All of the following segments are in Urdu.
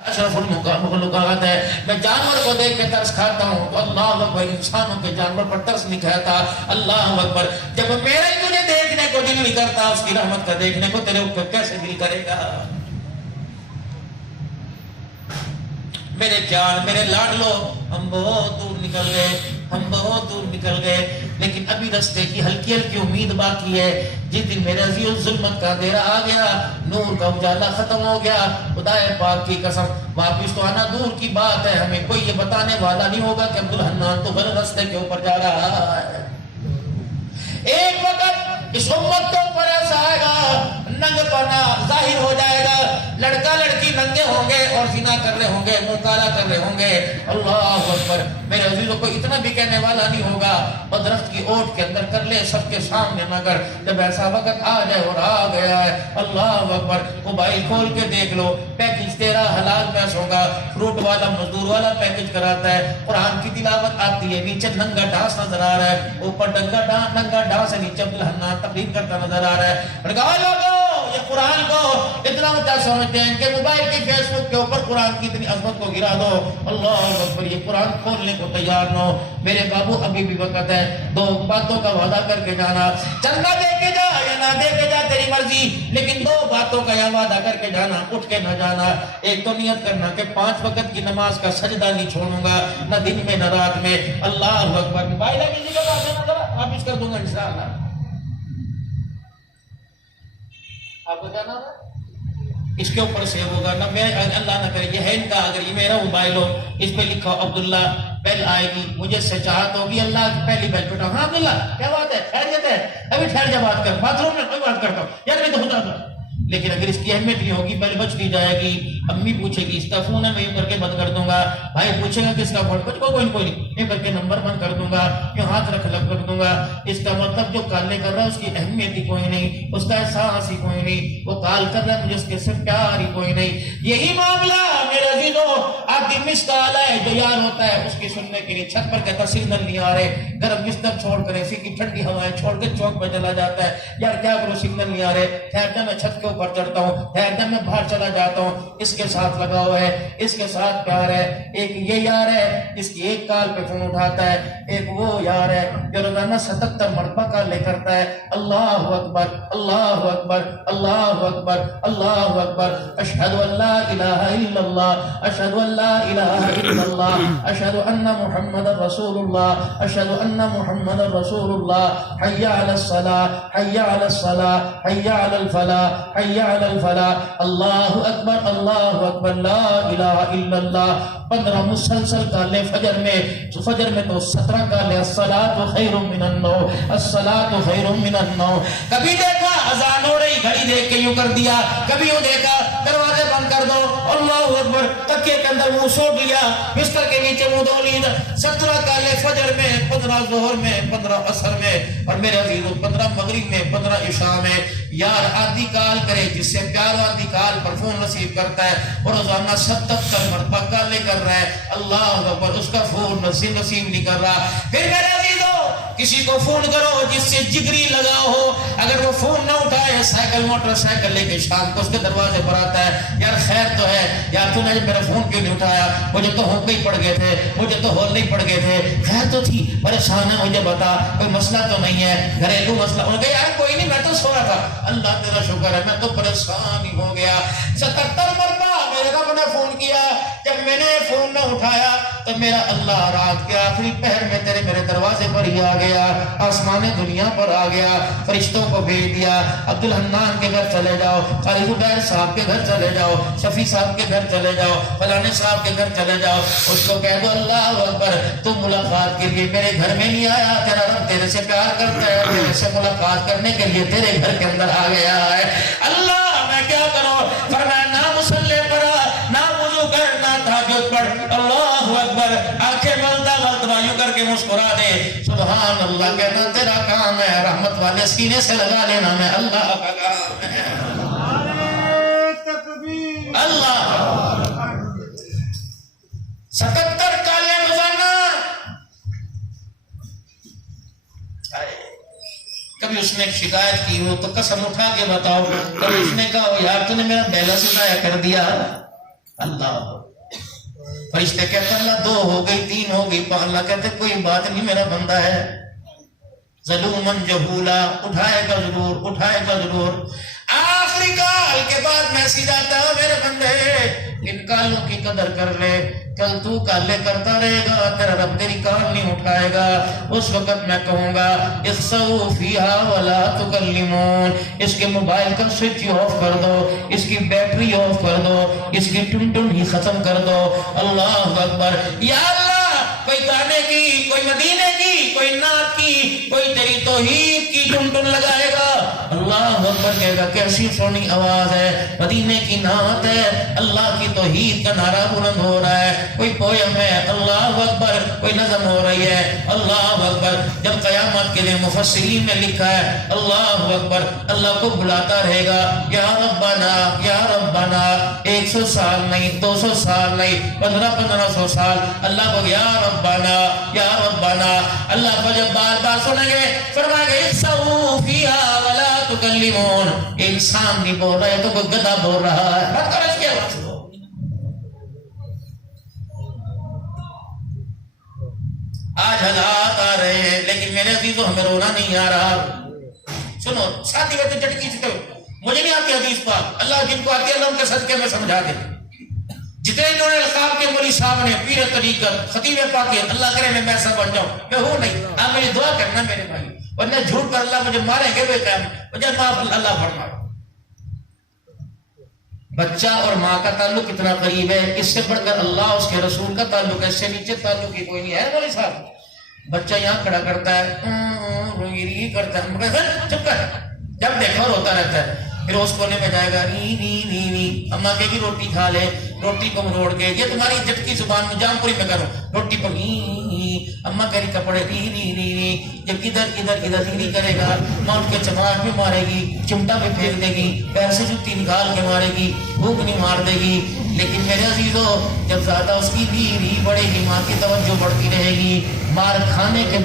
اشرف المخلوقات ہے. میں جانور کو دیکھ کے ترس کھاتا ہوں تو اللہ اکبر انسانوں کے جانور پر ترس نہیں کھاتا. اللہ اکبر جب میرا ہی تجھے دیکھنے کو دل نہیں کرتا اس کی رحمت کا دیکھنے کو تیرے اوپر کیسے دل کرے گا؟ میرے جان میرے لاڈلو ہم بہت دور نکل گئے, ہم بہت دور نکل گئے, لیکن ابھی رستے کی ہلکی ہلکی امید باقی ہے. جس دن میرے عزیز الظلمت کا اندھیرا آ گیا, نور کا اجالا ختم ہو گیا, خدا پاک کی قسم واپس تو آنا دور کی بات ہے, ہمیں کوئی یہ بتانے والا نہیں ہوگا کہ عبدالحنان تو غلط رستے کے اوپر جا رہا ہے. ایک وقت اس امت کے اوپر ایسا آئے گا, ننگ پنا ظاہر ہو جائے گا, لڑکا لڑکی ننگے ہوں گے اور زنا کر رہے ہوں گے, منہ کالا کر رہے ہوں گے. اللہ اکبر میرے عزیزوں کو اتنا بھی کہنے والا نہیں ہوگا درخت کی اوٹ کے اندر کر لے سب کے سامنے مگر جب ایسا وقت آ جائے اور آ گیا ہے. اللہ اکبر موبائل کھول کے دیکھ لو, پیکج تیرا حلال پیس ہوگا, فروٹ والا مزدور والا پیکج کراتا ہے, قرآن کی تلاوت آتی ہے, نیچے ننگا ڈانس نظر آ رہا ہے, اوپر ننگا ڈانس ہے, نیچے عبدالحنان تقریر کرتا نظر آ رہا ہے. یہ قرآن کو اتنا اونچا سمجھتے ہیں کہ موبائل کی فیس بک کے اوپر قرآن کی اتنی عظمت کو گرا دو. اللہ اکبر یہ قرآن کھولنے کو تیار نہ ہو. میرے بابو ابھی بھی وقت ہے, دو باتوں کا وعدہ کر کے جانا, چندہ دے کے جا یا نہ دے کے جا تیری مرضی, لیکن دو باتوں کا یہ وعدہ کر کے جانا, اٹھ کے نہ جانا. ایک تو نیت کرنا کہ 5 وقت کی نماز کا سجدہ نہیں چھوڑوں گا, نہ دن میں نہ رات میں. اللہ اکبر موبائل ہے کسی کا بات ہے نا, واپس کر دوں گا انشاءاللہ. آپ کو جانا اس کے اوپر سیو ہوگا نہ, میں اللہ نہ کرے یہ ہے ان کا, اگر یہ میرا موبائل ہو اس پہ لکھا ہو عبداللہ, بیل آئے گی, مجھے سے چاہت ہوگی اللہ پہلی بیل پٹا. ہاں عبداللہ کیا بات ہے, خیریت ہے, ابھی ٹھہر جا بات کر, باتھ روم میں کوئی بات کرتا ہوں یار میں تو ہوتا تھا. لیکن اگر اس کی اہمیت نہیں ہوگی, بیل بجتی جائے گی, امی پوچھے گی اس کا فون ہے, میں یوں کر کے بند کر دوں گا, بھائی پوچھے گا کس کا فون, کوئی نہیں, یوں کر کے نمبر بند کر دوں گا, یوں ہاتھ رکھ دوں گا. اس کا مطلب جو کالے کر رہا ہے اس کی اہمیت ہی کوئی نہیں, اس کا احساس ہی کوئی نہیں, وہ کال کر رہا ہے مجھے اس کے صرف پیار ہی کوئی نہیں. یہی معاملہ میرے عزیزوں آپ کی مس کال ہے جو یار ہوتا ہے اس کی سننے کے لیے چھت پر کہتا سگنل نہیں آ رہے, گرم بستر چھوڑ کر ایسی کی ٹھنڈی ہوائیں چھوڑ کے چوک پہ چلا جاتا ہے, یار کیا کروں سگنل نہیں آ رہے, ٹھہر جا میں چھت کے اوپر چڑھتا ہوں, ٹھہر جا میں باہر چلا جاتا ہوں. اس کے ساتھ لگا ہوا ہے, اس کے ساتھ پیار ہے. ایک یہ یار ہے اس کی ایک کال پہ فون اٹھاتا ہے, ایک وہ یار ہے جو روزانہ 77 مرتبہ کالیں کرتا ہے. اللہ اکبر اللہ اکبر اللہ اکبر اللہ اکبر, اشہد ان لا الہ الا اللہ, اشہد ان لا الہ الا اللہ, اشہد ان محمد رسول اللہ, اشہد ان محمد رسول اللہ, حی علی الصلاۃ حی علی الصلاۃ حی علی الفلاح حی علی الفلاح. اللہ اکبر اللہ اکبر لا الہ الا اللہ. 15 مسلسل کالے فجر میں تو 17 کالے الصلاۃ خیر من النوم, الصلاۃ خیر من النوم. کبھی دیکھا اذان ہو رہی گھڑی دیکھ کے یوں کر دیا, کبھی یوں دیکھا دروازے بند کر دو, اللہ اکبر تکیے کے اندر منہ سوٹ لیا, بستر کے نیچے منہ دھو لیا. 17 کالے فجر میں, 15 ظہر میں, 15 عصر میں, اور میرے عزیزوں 15 مغرب میں, 15 عشاء میں. یار آدھی کال کرے جس سے پیار آدھی کال پر فون نصیب کرتا ہے, اور روزانہ 77 مرتبہ کالیں کر رہا ہے. اللہ اکبر اس کا فون نصیب نہیں کر رہا. پھر میرے عزیزوں کسی کو فون کرو جس سے جگری لگا ہو, اگر وہ فون نہ اٹھائے سائیکل موٹر سائیکل لے کے شام کو اس کے دروازے پر آتا ہے, یار خیر تو ہے, یار تو نے میرا فون کیوں نہیں اٹھایا, مجھے تو ہو گئی پڑ گئے تھے, مجھے تو ہول نہیں پڑ گئے تھے, خیر تو تھی, پریشان ہے, مجھے بتا کوئی مسئلہ تو نہیں ہے, گھریلو مسئلہ. انہوں نے کہا یار کوئی نہیں, میں تو سو رہا تھا. اللہ تیرا شکر ہے میں تو پریشان ہی ہو گیا. 77 مرتبہ میرے رب نے فون کیا, جب میں نے فون نہ اٹھایا تو میرا اللہ رات کے آخری پہر میں تیرے میرے دروازے پر ہی آ گیا, آسمان دنیا پر آ گیا, فرشتوں کو بھیج دیا, عبدالحنان کے گھر چلے جاؤ, خالد عبیر صاحب کے گھر چلے جاؤ, شفیع صاحب کے گھر چلے جاؤ, فلانے صاحب کے گھر چلے جاؤ. اس کو کہہ دو اللہ اکبر تم ملاقات کے لیے میرے گھر میں نہیں آیا, تیرا رب تیرے سے پیار کرتا ہے, تیرے سے ملاقات کرنے کے لیے تیرے گھر کے اندر آ گیا ہے. اللہ میں کیا کروں, فرمایا نہ مصلی پڑھا, نہ وضو کر, نہ تہجد پڑھ. اللہ اکبر آنکھیں ملتا ملتا یوں کر کے مسکرا دے, سبحان اللہ کہنا تیرا کام ہے, رحمت والے سینے سے لگا لینا میں اللہ کا کام ہے. اللہ 77 کالے روزانہ. کبھی اس نے شکایت کی ہو تو قسم اٹھا کے بتاؤ, کبھی اس نے کہا یار تو نے میرا بیلنس ضائع کر دیا, اللہ فرشتے کہتے اللہ 2 ہو گئی 3 ہو گئی، اللہ کہتے کوئی بات نہیں میرا بندہ ہے ظلومن جہولا، اٹھائے گا ضرور اٹھائے گا ضرور۔ آخری کال کے بعد میسیج آتا ہے میرے بندے ان کالوں کی قدر کر لے، کل تو کالے کرتا رہے گا تیرا رب تیری کال نہیں اٹھائے گا، اس وقت میں کہوں گا اخسؤ فیہا ولا تکلمون، اس کے موبائل کا سوئچ آف کر دو، اس کی بیٹری آف کر دو، اس کی ٹن ہی ختم کر دو۔ اللہ اکبر۔ یا اللہ کوئی گانے کی، کوئی مدینے کی، کوئی نعت کی، کوئی تیری توحید کی ٹن لگائے گا، اللہ اکبر کہے گا کیسی سونی آواز ہے، مدینے کی نعت ہے، اللہ کی توحید کا نعرہ بلند ہو رہا ہے، کوئی پویم ہے، اللہ اکبر، کوئی نظم ہو رہی ہے، اللہ اکبر۔ جب قیامت کے دن مفسرین نے لکھا ہے اللہ اکبر، اللہ کو بلاتا رہے گا یا ربنا یا ربنا، 100 سال نہیں 200 سال نہیں 1500 سال، اللہ کو یا ربنا یا ربنا، اللہ کو جب بار بار سنیں گے فرمائے گا اخسؤ فیہا ولا تکلمون، انسان نہیں بول رہا ہے تو کوئی گدھا بول رہا ہے، بات کرو اس کے آواز کو۔ آج حالات آ رہے ہیں لیکن میرے عزیزو ہمیں رونا نہیں آ رہا۔ سنو ساتھی میں تو جھٹکی سے مجھے نہیں آتی حدیث پاک، اللہ جن کو آتی ہے اللہ ان کے صدقے میں سمجھا دے۔ جتنے انہوں نے القاب کے مولی صاحب نے پیر طریقت خطیب پاکیت، اللہ کرے میں ایسا بن جاؤں، میں ہوں نہیں، آپ میری دعا کرنا میرے بھائی، ورنہ جھوٹ پر اللہ مجھے ماریں گے بے قیام، مجھے معاف اللہ فرمائے۔ بچہ اور ماں کا تعلق اتنا قریب ہے، اس سے بڑھ کر اللہ اس کے رسول کا تعلق ہے، اس سے نیچے تعلق ہی کوئی نہیں ہے۔ مولی صاحب بچہ یہاں کھڑا کرتا ہے روئی کرتا ہے، چپ کر، جب دیکھو روتا رہتا ہے، پھر اس کونے میں جائے گا نی نی نی نی، اماں کہے گی روٹی کھا لے، روٹی کو مروڑ کے، یہ تمہاری جھٹکی زبان میں جام پوری میں کرو، روٹی کو اماں کہہ رہی کپڑے نی نی نی نی، جب ادھر ادھر ادھر نی کرے گا، ماں اٹھ کے چپاٹ بھی مارے گی، چمٹا بھی پھینک دے گی، پیر سے جوتی نکال کے مارے گی، بھوک نہیں مار دے گی۔ لیکن میرے عزیزو جب زیادہ اس کی ری بڑھے گی، ماں کی توجہ بڑھتی رہے گی، مار کھانے کے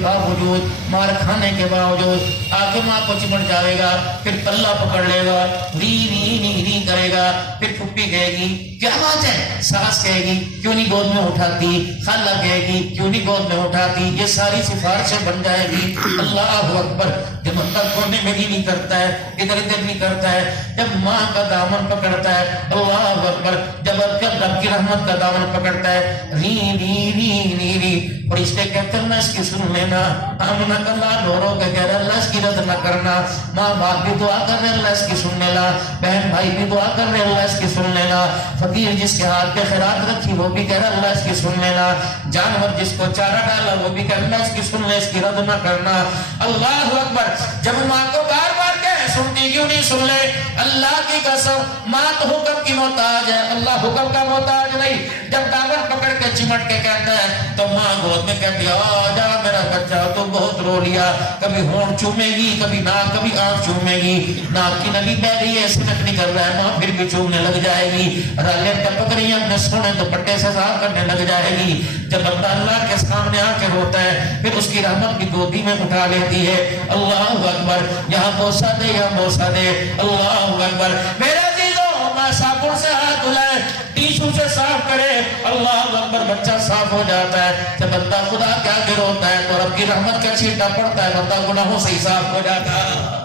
باوجود آگے ماں کو چمٹ جائے گا، پھر پلہ پکڑ لے گا، ری کرے گا، پھر پھپھی کہے گی کیا بات ہے، ساس کہے گی کیوں نہیں گود میں اٹھاتی، خالہ کہے گی کیوں نہیں گود میں اٹھاتی، یہ ساری سفارشیں بن جائے گی۔ اللہ اکبر۔ جب بندہ کونے میں نہیں کرتا ہے، ادھر ادھر نہیں کرتا ہے، جب ماں کا دامن پکڑتا ہے، اللہ اکبر، جب رب کی رحمت کا دامن پکڑتا ہے، ری فرشتے کہتے ہیں اللہ اس کی سن لینا، آمنہ کا اللہ نوروں کا کہہ رہا اللہ اس کی رد نہ کرنا، ماں باپ بھی دعا کر رہے اللہ اس کی سن لینا، بہن بھائی بھی دعا کر رہے اللہ اس کی سن لینا، فقیر جس کے ہاتھ پہ خیرات رکھی وہ بھی کہہ رہا اللہ اس کی سن لینا، جانور جس کو چارہ ڈالا وہ بھی کہہ رہا اللہ اس کی سن لے، اس کی رد نہ کرنا۔ اللہ اکبر۔ جب ماں کو بار بار کہے سنتی کیوں نہیں، سن لے، اللہ کی قسم ماں تو حکم کی محتاج ہے، اللہ حکم کا محتاج نہیں۔ جب دامن پکڑ کے چمٹ کے کہتا ہے تو ماں گود میں کہتی ہے آ جا میرا بچہ، تو بہت رو لیا، کبھی ہونٹ چومے گی، کبھی ناک، کبھی آنکھ چومے گی، ناک کی نلی بہ رہی ہے، سمٹ نہیں کر رہا ہے، ماں پھر بھی چومنے لگ جائے گی، رالیں ٹپک رہی ہیں اپنے سونے دوپٹے سے صاف کرنے لگ جائے گی۔ جب بندہ اللہ کے سامنے آ کے روتا ہے پھر اس کی رحمت بھی گودی میں اٹھا لیتی ہے۔ اللہ اکبر۔ یہاں بوسہ دے، یہاں بوسہ دے، اللہ اکبر۔ میرے عزیزوں ماں صابن سے ہاتھ دھلائے، ٹیشو سے صاف کرے، اللہ اکبر، بچہ صاف ہو جاتا ہے۔ جب بندہ خدا کے آگے روتا ہے تو رب کی رحمت کا چھینٹا پڑتا ہے، بندہ گناہوں سے ہی صاف ہو جاتا ہے۔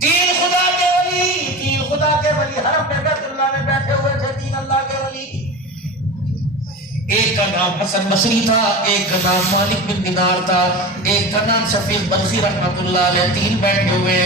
تین خدا کے ولی حرم میں بیت اللہ میں بیٹھے ہوئے تھے، تین اللہ کے ولی، ایک کا نام حسن بصری تھا، ایک کا نام مالک بن دینار تھا، ایک کا نام شفیق بلخی رحمت اللہ علیہ، تین بیٹھے ہوئے،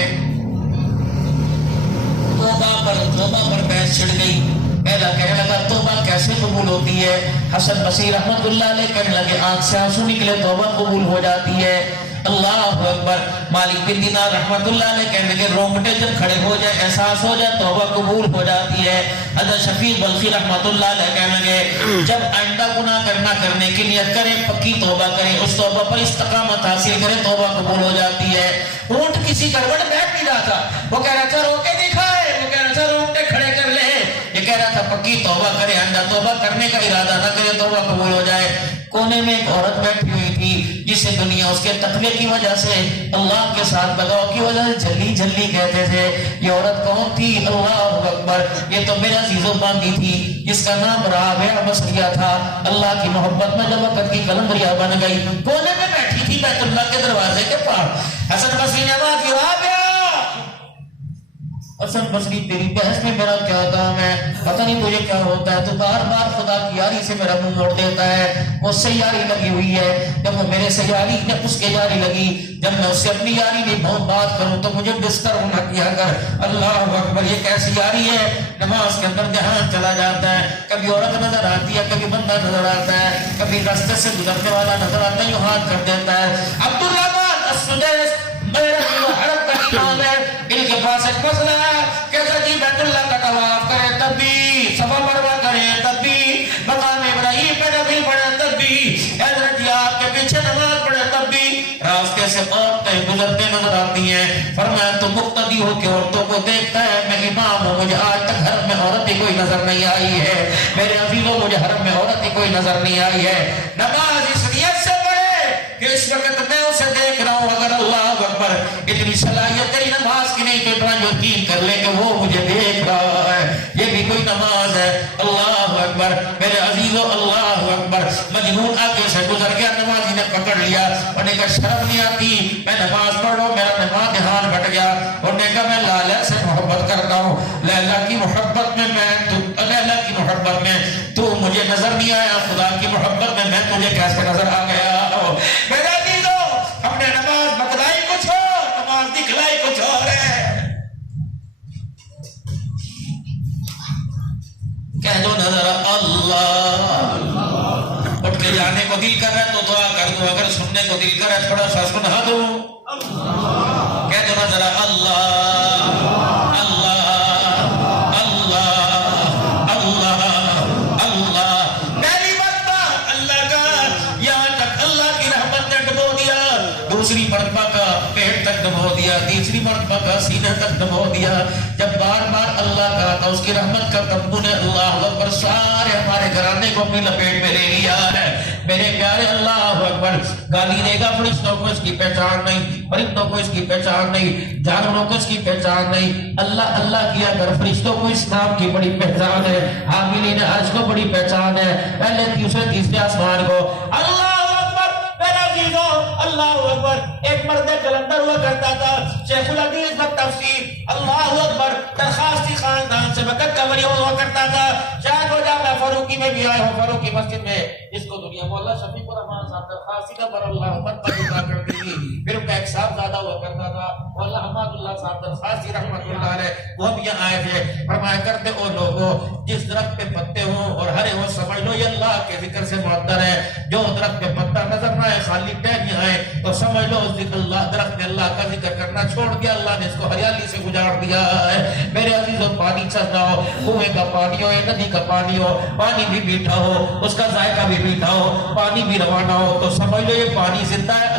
توبہ پر بحث چھڑ گئی۔ پہلا کہنے لگا توبہ کیسے قبول ہوتی ہے؟ حسن بصری رحمت اللہ علیہ کہنے لگے آنکھ سے آنسو نکلے توبہ قبول ہو جاتی ہے۔ اللہ اکبر۔ مالک بن دینار رحمت اللہ علیہ کہنے لگے رونگٹے جب کھڑے ہو جائے، احساس ہو جائے توبہ قبول ہو جاتی ہے۔ حضرت شفیق بلخی رحمت اللہ علیہ کہنے لگے جب آئندہ گناہ کرنے کی نیت کرے، پکی توبہ کرے، اس توبہ پر استقامت حاصل کرے، توبہ قبول ہو جاتی ہے۔ اونٹ کسی کروٹ بیٹھ نہیں رہا تھا، وہ کہہ رہا تھا رو کے دکھائے، وہ کہہ رہا تھا رونگٹے کھڑے کر لے، یہ کہہ رہا تھا پکی توبہ کرے، آئندہ توبہ کرنے کا ارادہ نہ کرے، توبہ قبول ہو جائے۔ کونے میں ایک عورت بیٹھی ہوئی تھی جسے دنیا اس کے تقوی کی وجہ سے اللہ کے ساتھ بغاؤ کی وجہ سے جھلی جھلی کہتے تھے. یہ عورت کون تھی؟ اللہ اکبر، یہ تو میرے عزیزوں باندھی تھی جس کا نام رابعہ بصریہ تھا. اللہ کی محبت میں جب وقت کی قلندریہ بن گئی، کونے میں بیٹھی تھی بیت اللہ کے دروازے کے پاس. حسن بصری نے بات کی، رابعہ حسن بصری تیری بحث میں میرا کیا کام ہے؟ پتہ نہیں تجھے کیا ہوتا ہے، تو بار بار خدا کی یاری سے میرا منہ موڑ دیتا ہے. وہ سے یاری لگی ہوئی ہے، جب وہ میرے سے یاری جب اس کے یاری لگی، جب میں اس سے اپنی یاری نہیں بات کروں تو مجھے ڈسٹرب نہ کیا کر. اللہ اکبر، یہ کیسی یاری ہے؟ نماز کے اندر دھیان چلا جاتا ہے، کبھی عورت نظر آتی ہے، کبھی بندہ نظر آتا ہے، کبھی راستے سے گزرنے والا نظر آتا ہے، یوں ہاتھ کر دیتا ہے. عبدالرحمن السدیس میرا حرم کا امام ہے، ان کے پاس ایک مسئلہ ہے کہ جی بیت اللہ کا طواف کرے تب بھی، صفا مروہ کرے تب بھی، مقام ابراہیم پہ نبی پڑھے تب بھی، حضرت آپ کے پیچھے نماز پڑھے تب بھی راستے سے عورتیں گزرتے نظر آتی ہیں. فرمایا تو مقتدی ہو کے عورتوں کو دیکھتا ہے، میں امام ہوں، مجھے آج تک حرم میں عورت ہی کوئی نظر نہیں آئی ہے. میرے عزیزوں، مجھے حرم میں عورت ہی کوئی نظر نہیں آئی ہے. نماز اس نیت سے پڑھے کہ اس وقت میں اسے دیکھ رہا ہوں، اگر اللہ اکبر اتنی صلاحیت تیری نماز کی نہیں تو اتنا یقین کر لے کہ وہ مجھے دیکھ رہا ہے. یہ بھی کوئی نماز ہے. اللہ اکبر میرے عزیزو، اللہ اکبر. مجنون آگے سے گزر گیا، نمازی نے پکڑ لیا، انہوں نے کہا شرم نہیں آتی میں نماز پڑھ رہا ہوں، میرا نماز دھیان بٹ گیا. انہوں نے کہا میں لالا سے محبت کرتا ہوں، لیلا کی محبت میں لیلا کی محبت میں تو مجھے نظر نہیں آیا، خدا کی محبت میں تجھے کیسے نظر آ گیا. میرے عزیزو، ہم نے نماز بتلائی کچھ اور، نماز دکھلائی کچھ اور ہے. کہہ دو نظر اللہ. اٹھ کے جانے کو دل کر رہا ہے تو دعا کر دو، اگر سننے کو دل کر رہا ہے تھوڑا سا سنا دو. کہہ دو نظر اللہ اللہ اللہ اللہ اللہ. پہلی مرتبہ اللہ کا یہاں تک اللہ کی رحمت نے ڈبو دیا، دوسری مرتبہ کا پیٹ تک ڈبو دیا، تیسری مرتبہ کا سینہ تک ڈبو دیا. جب بار بار اللہ کہا تھا اس کی رحمت کا تبو نے اللہ اکبر سارے ہمارے گھرانے کو اپنی لپیٹ میں لے لیا ہے. میرے پیارے اللہ اکبر، گالی دے گا فرشتوں کو اس کی پہچان نہیں، فرشتوں کو اس کی پہچان نہیں، جانوروں کو اس کی پہچان نہیں. اللہ اللہ کیا کر، فرشتوں کو اس نام کی بڑی پہچان ہے، حاملین عرش کو بڑی پہچان ہے، پہلے تیسرے آسمان کو. اللہ اللہ اکبر. ایک مرد جلندر ہوا کرتا تھا، شیخ الحدیث بالتفسیر. اللہ اکبر. درخواستی خاندان سے وقت کا ولی ہوا کرتا تھا. شاید ہو جا میں فاروقی میں بھی آئے ہوں، فاروقی مسجد میں جس کو دنیا مولا شفیق الرحمان صاحب درخواستی کا بر اللہ امت پر دعا کرتی تھی. پھر ان کا ایک صاحب زیادہ ہوا کرتا تھا، مولا حماد اللہ صاحب درخواستی رحمت اللہ علیہ، وہ بھی یہاں آئے تھے. فرمایا کرتے او لوگوں، جس درخت پہ پتے ہوں اور ہرے ہوں سمجھ لو یہ اللہ کے ذکر سے معطر ہے. جو درخت پہ پتا نظر نہ آئے، خالی ٹہنیاں آئے تو سمجھ لو اس اللہ درخت نے اللہ کا ذکر کرنا چھوڑ دیا، اللہ نے اس کو ہریالی سے گزار دیا ہے. میرے عزیزوں، پانی چل رہا ہو، کنویں کا پانی ہو یا ندی کا پانی ہو، پانی بھی میٹھا ہو، اس کا ذائقہ بھی میٹھا ہو، پانی بھی روانہ ہو تو سمجھ لو یہ پانی زندہ ہے.